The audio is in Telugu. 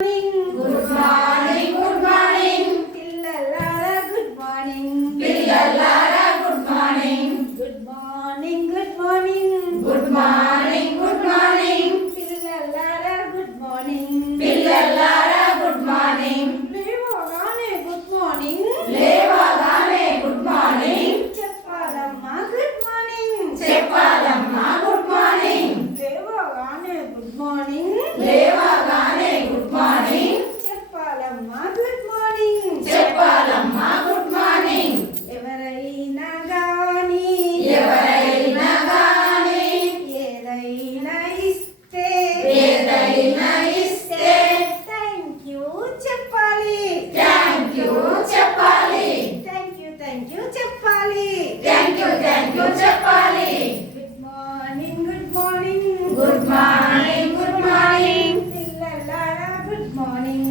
Good morning, good morning. Pillallara, good morning. Pillallara, good morning. Good morning, good morning. Good morning, good morning. Pillallara, good morning. Pillallara, good morning. Levagane, good morning. Levagane, good morning. Cheppalamma, good morning. Cheppalamma, good morning. Levagane, good morning. Levagane, good morning. Cheppalamma, good morning. Cheppalamma, good morning. ఎవరైనా గాని ఏదైనా ఇస్తే థ్యాంక్ యూ చెప్పాలి. థ్యాంక్ యూ చెప్పాలి. థ్యాంక్ యూ చెప్పాలి. థ్యాంక్ యూ చెప్పాలి. Good morning, good morning. Good morning, good morning. పిల్లలారా, గుడ్ మార్నింగ్.